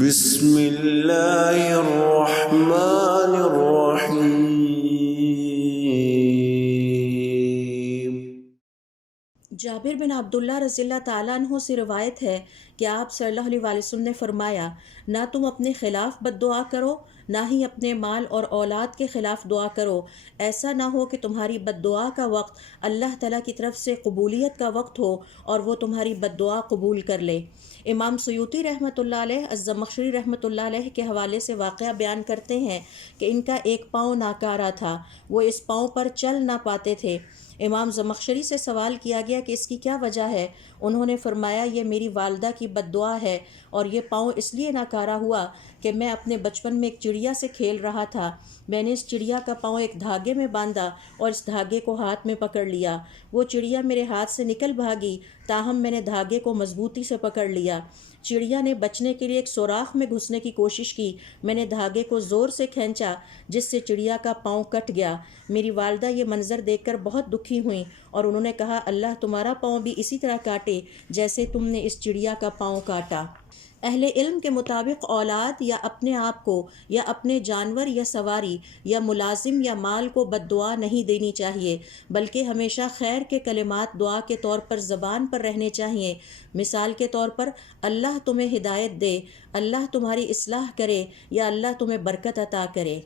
بسم اللہ الرحمن الرحیم۔ جابر بن عبداللہ رضی اللہ تعالیٰ عنہ سے روایت ہے کہ آپ صلی اللہ علیہ وسلم نے فرمایا، نہ تم اپنے خلاف بد دعا کرو، نہ ہی اپنے مال اور اولاد کے خلاف دعا کرو، ایسا نہ ہو کہ تمہاری بد دعا کا وقت اللہ تعالیٰ کی طرف سے قبولیت کا وقت ہو اور وہ تمہاری بد دعا قبول کر لے۔ امام سیوطی رحمۃ اللہ علیہ الزمخشری رحمۃ اللہ علیہ کے حوالے سے واقعہ بیان کرتے ہیں کہ ان کا ایک پاؤں ناکارہ تھا، وہ اس پاؤں پر چل نہ پاتے تھے۔ امام زمخشری سے سوال کیا گیا کہ اس کی کیا وجہ ہے؟ انہوں نے فرمایا، یہ میری والدہ کی بد دعا ہے، اور یہ پاؤں اس لیے ناکارہ ہوا کہ میں اپنے بچپن میں ایک چڑیا سے کھیل رہا تھا، میں نے اس چڑیا کا پاؤں ایک دھاگے میں باندھا اور اس دھاگے کو ہاتھ میں پکڑ لیا، وہ چڑیا میرے ہاتھ سے نکل بھاگی، تاہم میں نے دھاگے کو مضبوطی سے پکڑ لیا۔ چڑیا نے بچنے کے لیے ایک سوراخ میں گھسنے کی کوشش کی، میں نے دھاگے کو زور سے کھینچا جس سے چڑیا کا پاؤں کٹ گیا۔ میری والدہ یہ منظر دیکھ کر بہت دکھی ہوئیں اور انہوں نے کہا، اللہ تمہارا پاؤں بھی اسی طرح کاٹے جیسے تم نے اس چڑیا کا پاؤں کاٹا۔ اہل علم کے مطابق اولاد یا اپنے آپ کو یا اپنے جانور یا سواری یا ملازم یا مال کو بد دعا نہیں دینی چاہیے، بلکہ ہمیشہ خیر کے کلمات دعا کے طور پر زبان پر رہنے چاہیے۔ مثال کے طور پر، اللہ تمہیں ہدایت دے، اللہ تمہاری اصلاح کرے، یا اللہ تمہیں برکت عطا کرے۔